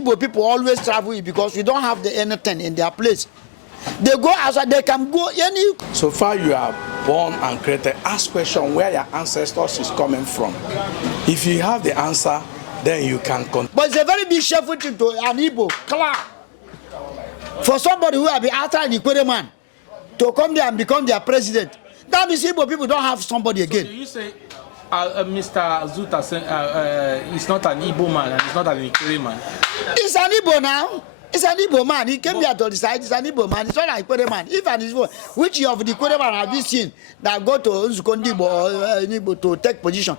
Igbo people always travel because we don't have the anything in their place. They go outside, they can go any. So far you are born and created. Ask question where your ancestors is coming from. If you have the answer, then you can continue. But it's a very big shameful thing to an Igbo clan. For somebody who have been outside the Ikwerre man to come there and become their president. That means Igbo people don't have somebody again. So do you say Mr. Zuta is not an Igbo man and he's not an Ikwerre man? He's an Igbo now. He's an Igbo man. He came here to decide he's an Igbo man. He's not an Ikwerre man. If an Igbo, which of the Ikwerre man have you seen that go to Nzukondibo or Igbo to take position?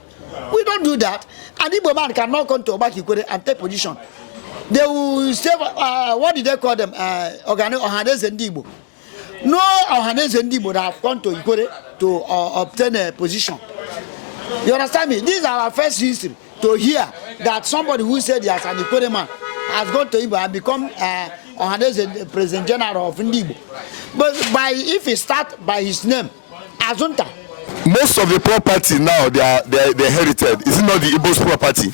We don't do that. An Igbo man cannot come to Obak Ikwerre and take position. They will say, what did they call them? Ohaneze Igbo. No Ohaneze Igbo that have come to Ikwerre to obtain a position. You understand me? This is our first history to hear that somebody who said he has an Ikwerre man has gone to Igbo and become Ohaneze President General of Igbo. But if he start by his name, Azunta. Most of the property now they inherited. Is it not the Igbo's property?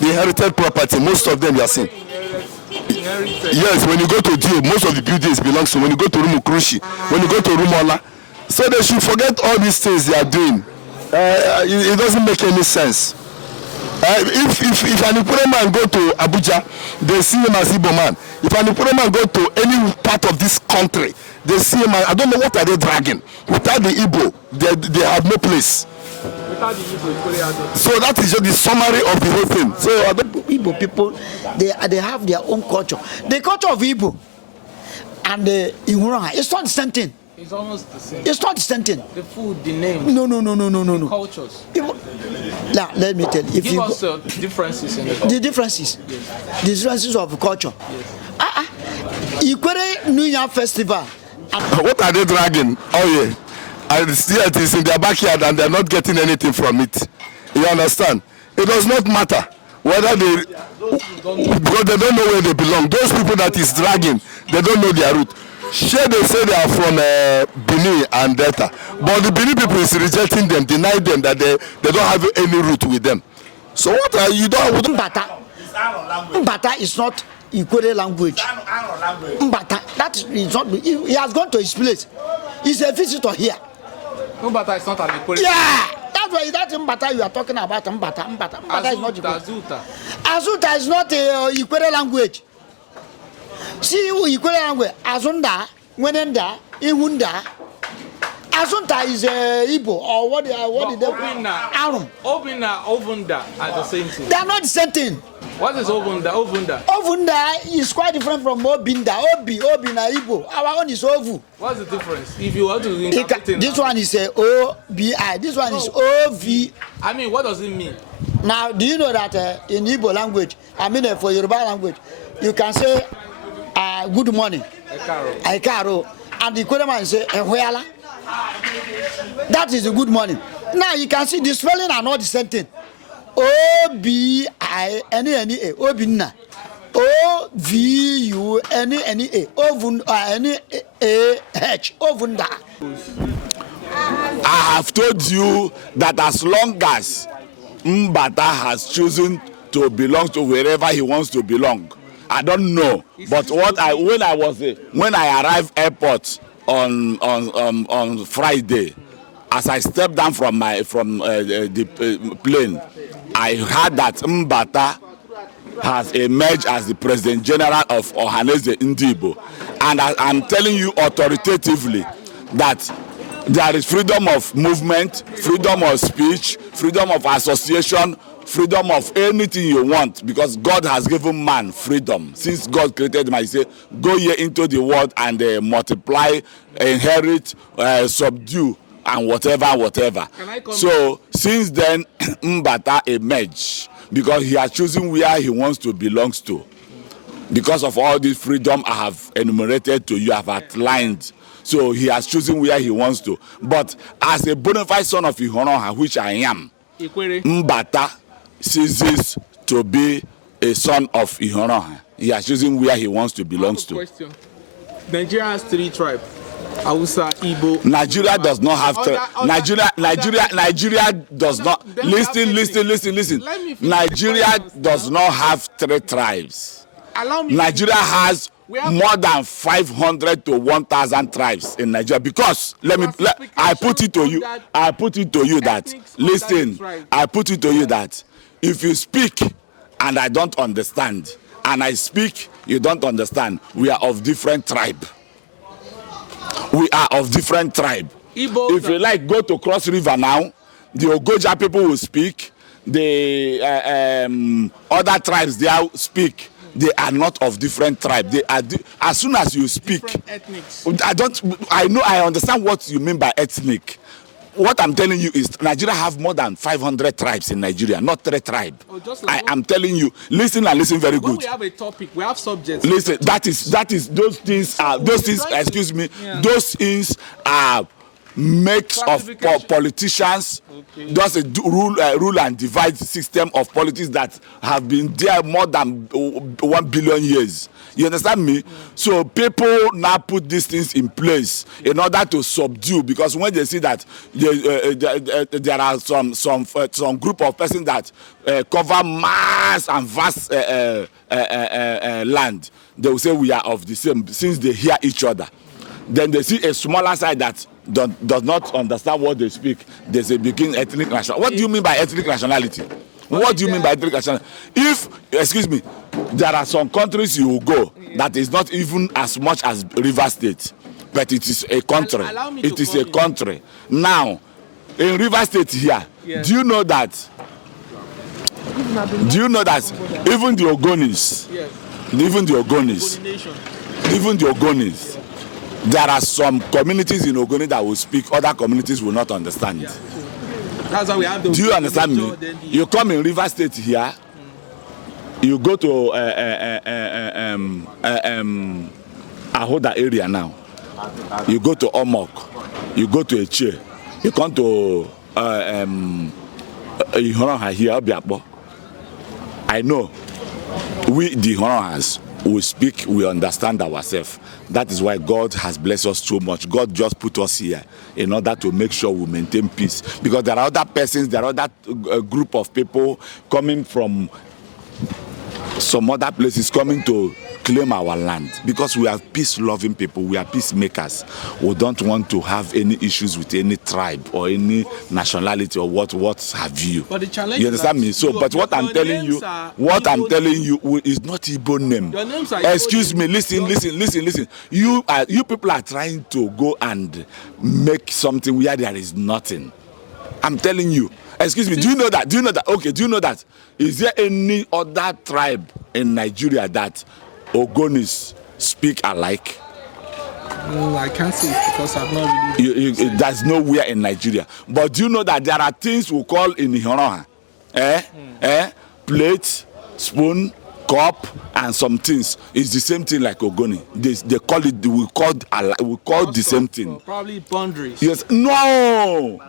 The inherited property, most of them you are seeing. Yes, when you go to Dio, most of the buildings belongs to. When you go to Rumukrushi, when you go to Rumola, so they should forget all these things they are doing. It doesn't make any sense. If an Ikwerre man go to Abuja, they see him as Igbo man. If an Ikwerre man go to any part of this country, they see him as, I don't know what are they dragging. Without the Igbo, they have no place. Without the Igbo, so that is just the summary of the whole thing. So Igbo people, they have their own culture. The culture of Igbo and the Ihuranga, it's not the same thing. It's almost the same. It's not the same thing. The food, the name. No. The cultures. Now, let me tell you. Give us differences in the differences. Yes. The differences of culture. Yes. Ikwerre New Year Festival. What are they dragging? Oh yeah. I see it is in their backyard and they're not getting anything from it. You understand? It does not matter whether they, because they don't know where they belong. Those people that is dragging, they don't know their root. Sure, they say they are from Benin and Delta, but the Benin people is rejecting them, denying them that they don't have any root with them. So what are you doing? Mbata is not Ikwerre language. Mbata, that is not. He has gone to his place. He's a visitor here. Mbata is not an Ikwerre. Yeah, that's why that Mbata you are talking about. Mbata is not Ikwerre. Azuta is not a Ikwerre language. See Ikwerre language. Azunda, Wenenda, Ihunda. Azunta is Igbo or what did they call Arum. Obina, Ovunda are the same thing. They are not the same thing. What is Ovunda? Ovunda is quite different from Obinda. Obina Igbo. Our own is Ovu. What's the difference? If you want to this one is O-B-I. This one is O-V. I mean, what does it mean? Now, do you know that in Igbo language, for Yoruba language, you can say good morning. Ekaro. And the Ikwerre man say Ehweala. That is a good morning. Now you can see the spelling are not the same thing. O-B-I-N-N-A. Obinna. O-V-U-N-N-A. Ovun-N-A-H. Ovunda. I have told you that as long as Mbata has chosen to belong to wherever he wants to belong, I don't know. But when I arrived airport on Friday, as I stepped down from the plane, I heard that Mbata has emerged as the President General of Ohaneze Igbo, and I'm telling you authoritatively that there is freedom of movement, freedom of speech, freedom of association, freedom of anything you want, because God has given man freedom. Since God created man, he said, go ye into the world and multiply, inherit, subdue, and whatever. So since then, Mbata emerged because he has chosen where he wants to belong to. Because of all this freedom I have enumerated to you, I have outlined. So he has chosen where he wants to. But as a bona fide son of Ihoroha, which I am, Mbata ceases to be a son of Ihoroha. He has chosen where he wants to belong to. Question. Nigeria has 3 tribes. Hausa, Igbo. Nigeria does not have Nigeria does not. Listen. Nigeria does not have 3 tribes. allow me. Nigeria has have more than 500 to 1,000 tribes in Nigeria. Because I put it to you. I put it to you that listen. I put it to you that if you speak and I don't understand, and I speak, you don't understand, we are of different tribe. We are of different tribe. Igbo, if you like, go to Cross River now. The Ogoja people will speak. The other tribes there speak. They are not of different tribe. They are as soon as you speak. I understand what you mean by ethnic. What I'm telling you is Nigeria have more than 500 tribes in Nigeria, not 3 tribes. I am telling you, listen and listen very good. We have a topic, we have subjects. Listen, that is those things excuse me, those things are makes of politicians. That's a rule and divide system of politics that have been there more than 1 billion years. You understand me? So people now put these things in place in order to subdue, because when they see that there are some group of persons that cover mass and vast land, they will say we are of the same, since they hear each other. Then they see a smaller side that does not understand what they speak. They say begin ethnic nationality. What do you mean by ethnic nationality? What do you mean by ethnic nationality? If, excuse me, there are some countries you will go that is not even as much as River State, but it is a country. It is a country. Now, in River State here, do you know that? Do you know that even the Ogonis, even the Ogonis, there are some communities in Ogoni that will speak, other communities will not understand. That's why we have the. Do you understand me? You come in River State here, you go to Ahoda area now, you go to Omok, you go to Eche, you come to Ihoronha here, Obiakpo. I know we the Ihoronhas, we speak, we understand ourselves. That is why God has blessed us so much. God just put us here in order to make sure we maintain peace. Because there are other persons, there are other group of people coming from some other places coming to claim our land. Because we are peace-loving people, we are peacemakers. We don't want to have any issues with any tribe or any nationality or what have you. But the challenge, you understand me? So, but what I'm telling you is not Igbo name. Excuse me, listen. You people are trying to go and make something where there is nothing. I'm telling you. Excuse me, do you know that? Okay, do you know that? Is there any other tribe in Nigeria that Ogonis speak alike? No, I can't say it because I've not really. There's nowhere in Nigeria. But do you know that there are things we call in Ihoroha? Plate, spoon, cup, and some things. It's the same thing like Ogoni. They call it. We call the same thing. Probably boundaries. Yes. No,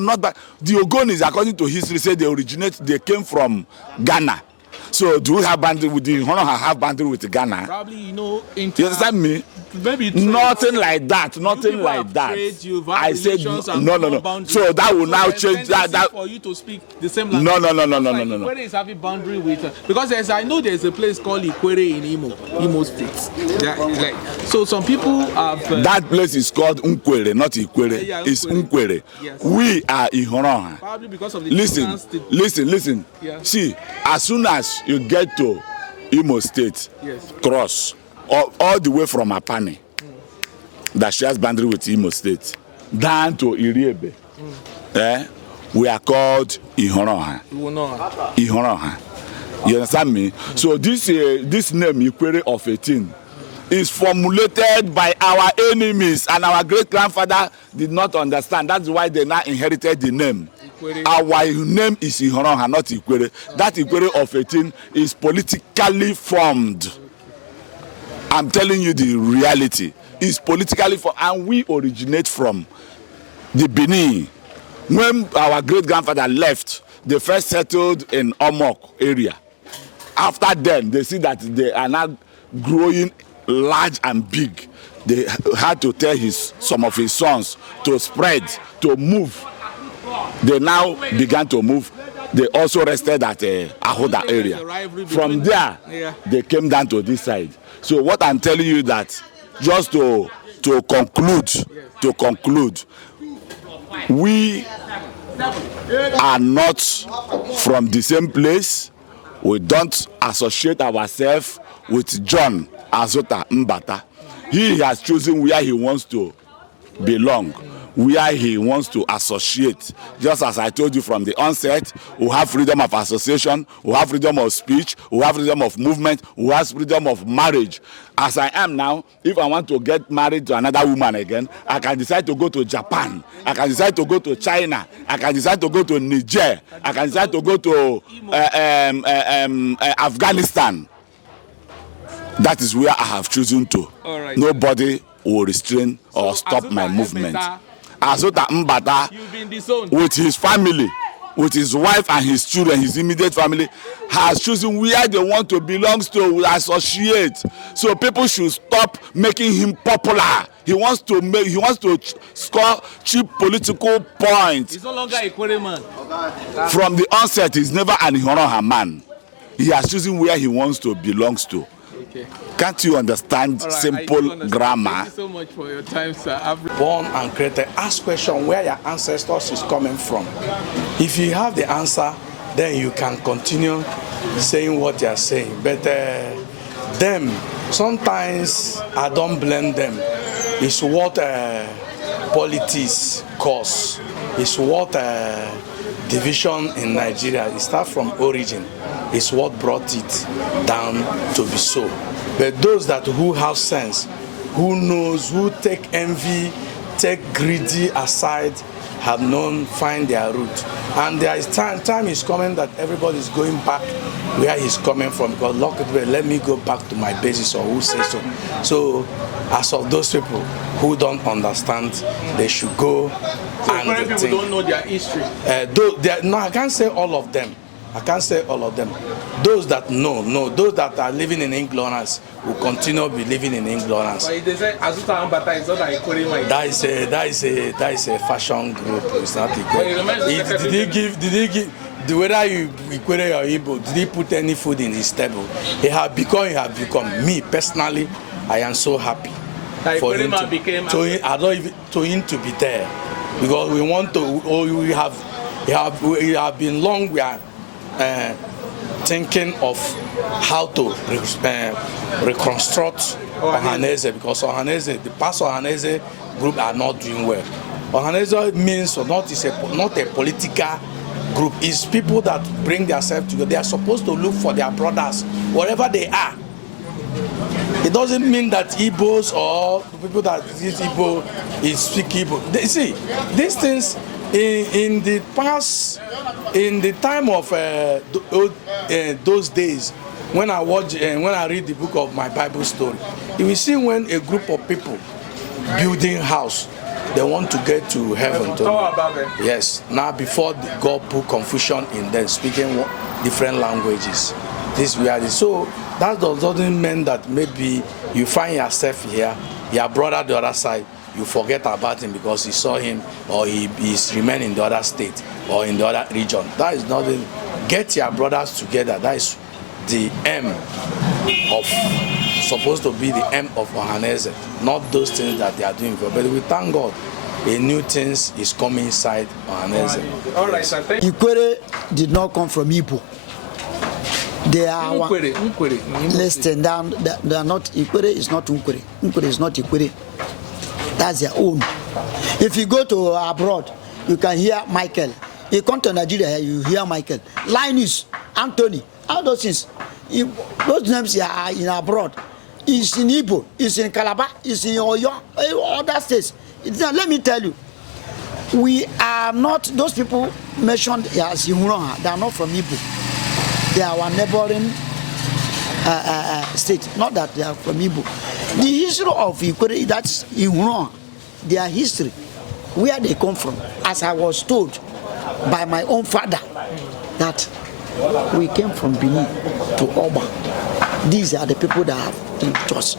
not that. The Ogonis, according to history, say they came from Ghana. So do we have boundary with the Ihoroha have boundary with Ghana? Probably, you understand me? Maybe nothing like that. Nothing like that. I said no. So that will now change that for you to speak the same language. No. Ikwerre is having boundary with because I know there's a place called Ikwerre in Imo State. So some people have that place is called Ikwerre, not Ikwerre. It's Ikwerre. Yes. We are Ihoroha. Probably because of the listen. Yeah. See, as soon as you get to Imo State, cross all the way from Apani, that shares boundary with Imo State, down to Iriebe, we are called Ihoroha. Ihoroha. You understand me? So this name Ikwerre of 18 is formulated by our enemies, and our great grandfather did not understand. That's why they now inherited the name. Our name is Ihoroha, not Ikwerre. That Ikwerre of 18 is politically formed. I'm telling you the reality. It's politically formed, and we originate from the Benin. When our great grandfather left, they first settled in Omok area. After then, they see that they are now growing large and big. They had to tell some of his sons to spread, to move. They now began to move. they also rested at Ahoda area. From there, they came down to this side. So what I'm telling you that, just to conclude, we are not from the same place. We don't associate ourselves with John Azota Mbata. He has chosen where he wants to belong, where he wants to associate. Just as I told you from the onset, we have freedom of association, we have freedom of speech, we have freedom of movement, we have freedom of marriage. As I am now, if I want to get married to another woman again, I can decide to go to Japan, I can decide to go to China, I can decide to go to Niger, I can decide to go to Afghanistan. That is where I have chosen to. Right. Nobody will restrain or stop my movement. Azota Mbata, with his family, with his wife and his children, his immediate family, has chosen where they want to belong to, associate. So people should stop making him popular. He wants to score cheap political points. He's no longer a Ikwerre man. From the onset, he's never an Ihoroha man. He has chosen where he wants to belong to. Okay. Can't you understand simple grammar? Thank you so much for your time, sir. Born and created. Ask question where your ancestors is coming from. If you have the answer, then you can continue saying what you are saying. But them, sometimes I don't blame them. It's what politics cause. It's what division in Nigeria. It starts from origin. It's what brought it down to be so. But those who have sense, who knows, who take envy, take greedy aside, have known, find their root. And there is time is coming that everybody is going back where he's coming from, because look at me, let me go back to my basis, or who says so. So as of those people who don't understand, they should go. So and people don't know their history. No, I can't say all of them. I can't say all of them. Those that know. Those that are living in ignorance will continue to be living in ignorance. But they say Azota Mbata is not an Ikwerre man. That is a fashion group. It's not Ikwerre. Did he give? Whether you Ikwerre or Igbo, did he put any food in his table? He have become. Me personally, I am so happy for him to him to be there, because we want to. We have been long. We are thinking of how to reconstruct Ohaneze, because Ohaneze, the past Ohaneze group are not doing well. Ohaneze means not a political group. It's people that bring themselves together. They are supposed to look for their brothers wherever they are. It doesn't mean that Igbos or people that is Igbo speak Igbo. See, these things in the past, in the time of those days, when I read the book of my Bible story, you will see when a group of people building house, they want to get to heaven. Yes. Now before God put confusion in them, speaking different languages. This reality. So that doesn't mean that maybe you find yourself here, your brother the other side, you forget about him because you saw him or he's remain in the other state or in the other region. That is not it. Get your brothers together. That is the aim of, supposed to be the aim of Ohaneze, not those things that they are doing. But we thank God, a new things is coming inside Ohaneze. All right, sir. Ikwerre did not come from Igbo. They are Ikwerre. Listen, they are not. Ikwerre is not Ikwerre. Ikwerre is not Ikwerre. That's their own. If you go to abroad, you can hear Michael. You come to Nigeria, you hear Michael. Linus, Anthony, all those things. Those names are in abroad. It's in Igbo, it's in Calabar, it's in Oyo, other states. Let me tell you, we are not, those people mentioned as Ihoroha, they are not from Igbo. They are our neighboring state, not that they are from Igbo. The history of Ikwerre, that's Ihoroha, their history, where they come from, as I was told by my own father, that we came from Benin to Oba. These are the people that have the trust.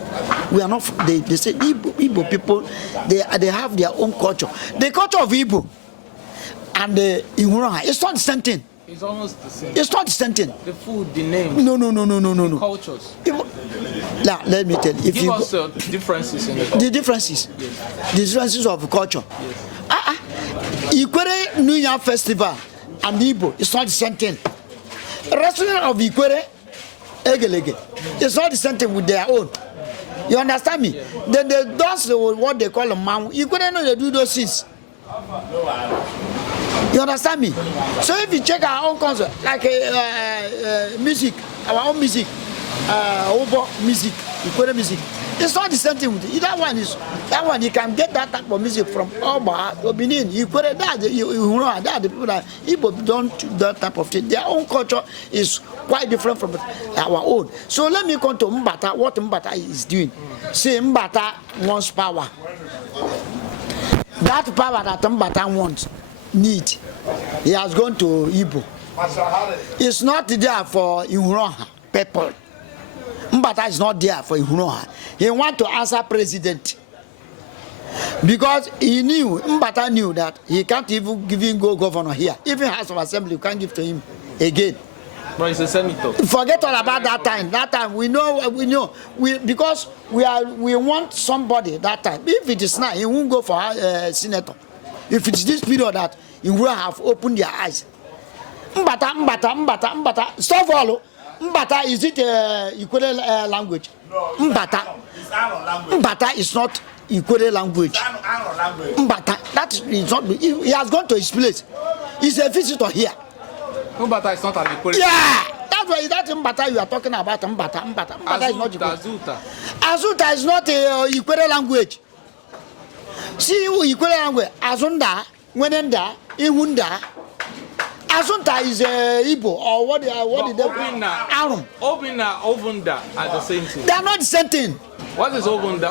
We are not, they say Igbo people, they have their own culture. The culture of Igbo and the Ihoroha, it's not the same thing. It's almost the same. It's not the same thing. The food, the name, No. cultures. Now, let me tell you. If Give you us differences in the differences, the differences of culture. Yes. Ikwerre New Year Festival and Igbo, it's not the same thing. Restaurant of Ikwerre, Egelege, it's not the same thing with their own. You understand me? Then they dance what they call a man. Ikwerre know they do those things. You understand me? So if you check our own concert, like music, our own music, over music, Ikwerre music, it's not the same thing with it. That one you can get that type of music from Oba or Benin. Ikwerre, that the people that Igbo don't do that type of thing. Their own culture is quite different from our own. So let me come to Mbata, what Mbata is doing. See, Mbata wants power. That power that Mbata wants, he has gone to Igbo. It's not there for Ihuroha people. Mbata is not there for Ihuroha. He want to answer president. Because Mbata knew that he can't even give him governor here. Even House of Assembly, you can't give to him again. But he's a senator. Forget all about that time. That time we know. Because we want somebody that time. If it is not, he won't go for senator. If it's this period that he will have opened their eyes. Mbata. Stop all. Mbata, is it Ikwerre language? No. Mbata is not Ikwerre language. Mbata, that is not. He has gone to his place. He's a visitor here. Mbata is not an Ikwerre. Yeah, that's why that Mbata you are talking about. Mbata is not Ikwerre. Azuta is not a Ikwerre language. See, Ikwerre language. Azunda, Wenenda, Iwunda. Azunta is Igbo or what did they call Arum? Obina, Ovunda are the same thing. They are not the same thing. What is Ovunda?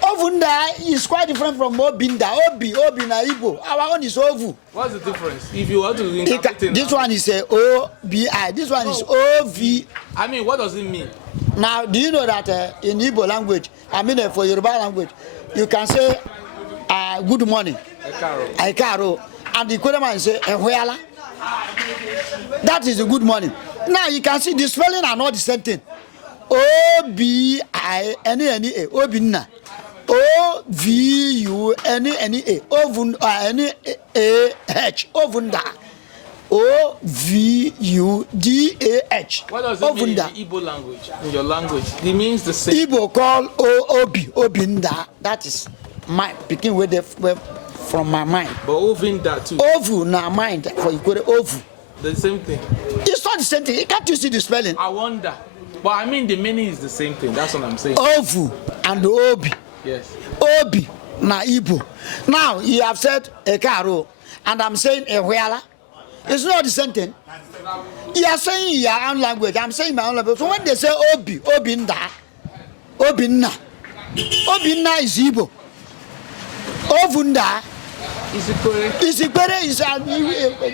Ovunda is quite different from Obinda. Obina Igbo. Our own is Ovu. What's the difference? If you want to interpret this one is OBI. This one is OV. I mean, what does it mean? Now, do you know that in Igbo language, for Yoruba language, you can say good morning, Aikaro, and the Ikwerre man say Ehweala. That is a good morning. Now you can see the spelling are not the same thing. O-B-I-N-N-A, Obinna. O-V-U-N-N-A, N-A-H, Ovunda. O-V-U-D-A-H. What does it mean in the Igbo language? In your language, it means the same. Igbo call O-O-B, Obinda. That is my picking where from my mind. But Ovinda too. Ovu na mind for Ikwerre Ovu. The same thing. It's not the same thing. Can't you see the spelling? I wonder. But I mean the meaning is the same thing. That's what I'm saying. Ovu and Obi. Yes. Obi na Igbo. Now you have said Ekaro and I'm saying Ehweala. It's not the same thing. You are saying your own language. I'm saying my own language. So when they say Obi, Obinda, Obinna is Igbo. Ovunda is Ikwerre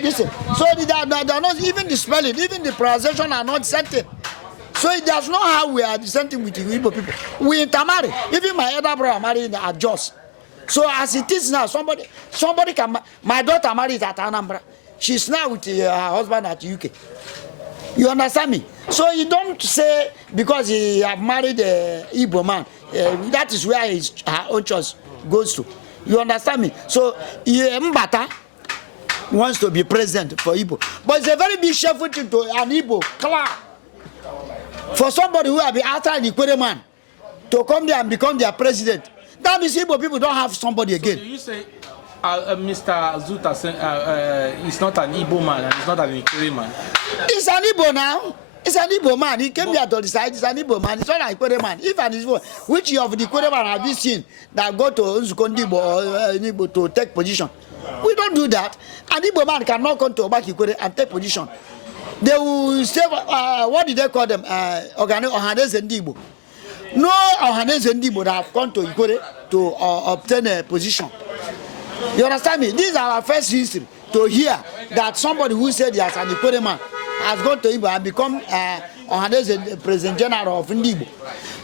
listen. So they are not even the spelling, even the pronunciation are not certain. So it does not how we are the same thing with the Igbo people. We intermarry. Even my elder brother married at Jos. So as it is now, somebody can. My daughter married at Anambra. She's now with her husband at UK. You understand me? So you don't say because he have married a Igbo man. That is where her own choice goes to. You understand me? So Mbata wants to be president for Igbo. But it's a very big shameful thing to an Igbo clan. For somebody who have been after an Ikwerre man to come there and become their president. That means Igbo people don't have somebody again. So do you say Mr. Zuta is not an Igbo man and he's not an Ikwerre man? He's an Igbo now. It's an Igbo man. He came here to decide. It's an Igbo man. It's not an Ikwerre man. If an Igbo, which of the Ikwerre man have you seen that go to Nzukondibo or Igbo to take position? We don't do that. An Igbo man cannot come to Obaki Ikwerre and take position. They will say, what did they call them? Ohaneze Igbo. No Ohaneze Igbo that have come to Ikwerre to obtain a position. You understand me? This is our first history to hear that somebody who said he has an Ikwerre man has gone to Igbo and become Ohaneze President General of Igbo.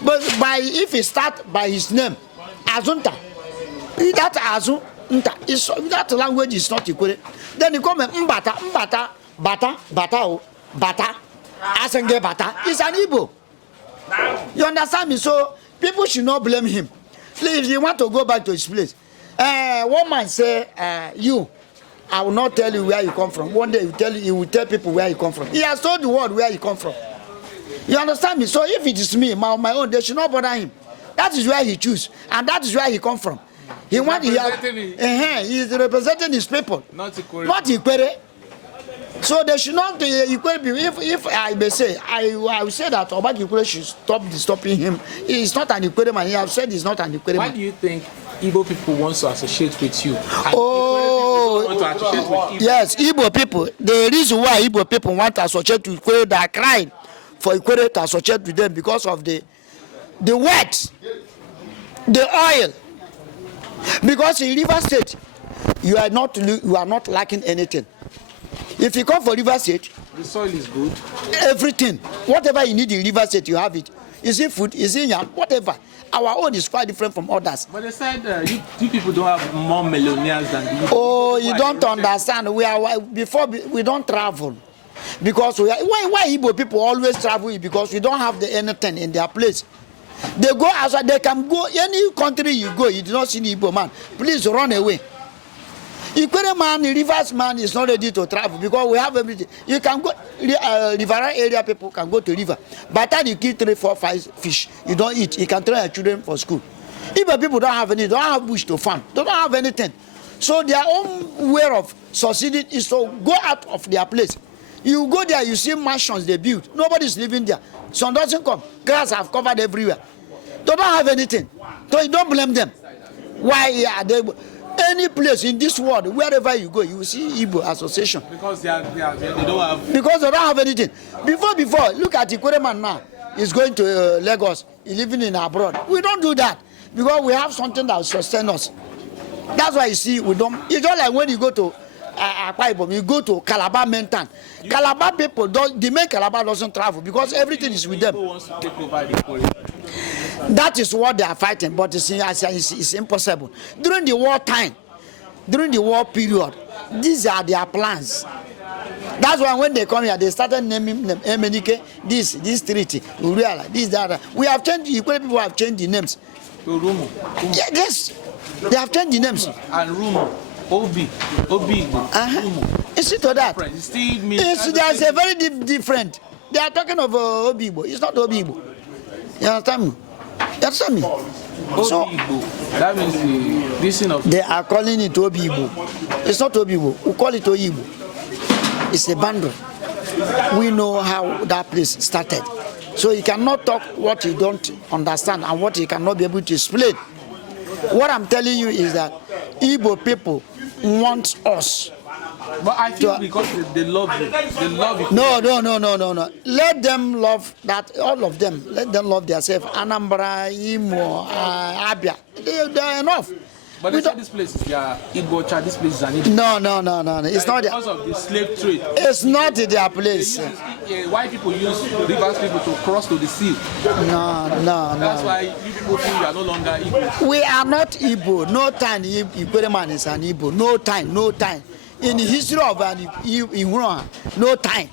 But if he start by his name, Azunta, that Azunta, that language is not Ikwerre. Then he come Mbata Bata, Asenge Bata is an Igbo. You understand me? So people should not blame him. If you want to go back to his place, one man say, I will not tell you where you come from. One day he will tell people where you come from. He has told the world where he come from. You understand me? So if it is me, my own, they should not bother him. That is where he choose, and that is where he come from. He is representing his people, not Ikwerre. So they should not Ikwerre. If I may say, I will say that Obaki Ikwerre should stop stopping him. He is not an Ikwerre man. He have said he's not an Ikwerre man. Why do you think Igbo people want to associate with you? Oh, want to associate with Igbo? Yes, Igbo people. The reason why Igbo people want to associate with Ikwerre, they are crying for Ikwerre to associate with them because of the wet, the oil. Because in River State, you are not lacking anything. If you come for River State, the soil is good. Everything, whatever you need in River State, you have it. Is it food? Is it yam? Whatever. Our own is quite different from others. But they said you people don't have more millionaires than you. Oh, you don't understand. We don't travel. Because why Igbo people always travel? Because we don't have anything in their place. They go outside, they can go any country you go, you do not see the Igbo man. Please run away. Ikwerre man, Rivers man is not ready to travel because we have everything. You can go, river area people can go to river. By the time you kill 3, 4, 5 fish, you don't eat. You can train your children for school. Igbo people don't have any, don't have bush to farm. They don't have anything. So their own way of succeeding is to go out of their place. You go there, you see mansions they build. Nobody's living there. Sun doesn't come. Grass have covered everywhere. They don't have anything. So you don't blame them. Why are they? Any place in this world, wherever you go, you will see Igbo association. Because they don't have. Because they don't have anything. Before, look at Ikwerre man now. He's going to Lagos. He's living in abroad. We don't do that because we have something that will sustain us. That's why you see we don't. It's just like when you go to Akwa Ibom, you go to Calabar main town. Calabar people don't. The main Calabar doesn't travel because everything is with them. Wants to take over the That is what they are fighting, but it's impossible. During the war time, during the war period, these are their plans. That's why when they come here, they started naming them MNK, this treaty. We realize this, that. We have changed, Ikwerre people have changed the names. to Rumo. Yes, they have changed the names. And Rumo, Obi, Rumo. Is it to that? Still means There's a very different. They are talking of Obi Igbo. It's not Obi Igbo. You understand me? You understand me? So, that means this thing of. they are calling it Obi Igbo. It's not Obi Igbo. We call it Oyibo. It's a boundary. We know how that place started. So you cannot talk what you don't understand and what you cannot be able to explain. What I'm telling you is that Igbo people want us. But I feel because they love you. They love you. No. Let them love that, all of them. Let them love themselves. Anambra, Imo, Abia. They are enough. But they say this place is their Igbo child, this place is an Igbo. No. It's not because of the slave trade. It's not their place. Why people use rivers people to cross to the sea? No. That's why you people feel you are no longer Igbo. We are not Igbo. No time Ikwerre man is an Igbo. No time. In the history of Ikwerre, no time.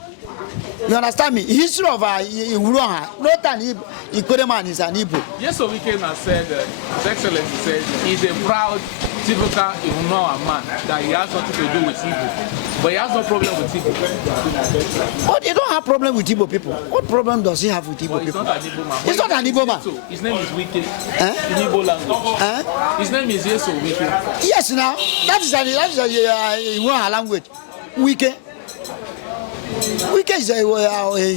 You understand me? History of Ikwerre, no time Ikwerre man is an Igbo. Yes, so we came and said, His Excellency said, he's a proud, typical Ikwerre man, that he has nothing to do with Igbo. But he has no problem with Igbo. But you don't have problem with Igbo people. What problem does he have with Igbo people? He's not an Igbo man. He's not an Igbo man. So, his name is Wike in Igbo language. His name is Yeso Wike. Yes, now that is a language. Wike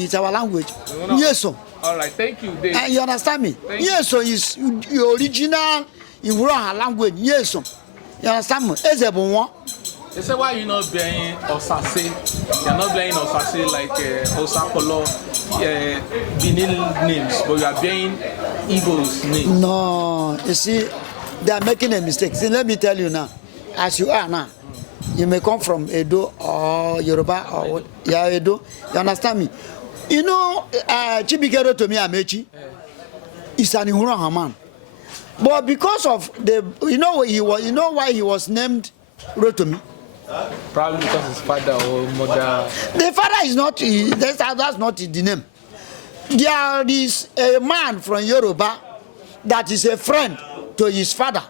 is our language. Yeso. All right, thank you, Dave. You understand me? Yeso is the original Ikwerre language. Yeso. You understand me? Ezebunwa. They say, why you not bearing Osase? You're not bearing Osase like Osapolo, Benin names, but you are bearing Igbo's name. No, you see, they are making a mistake. See, let me tell you now, as you are now, you may come from Edo or Yoruba or Edo. You understand me? You know, Chibikero Tomi Amechi is an Ikwerre man, but because of the, you know why he was named Rotomi. Probably because his father or mother. The father is not, that's not the name. There is a man from Yoruba that is a friend to his father.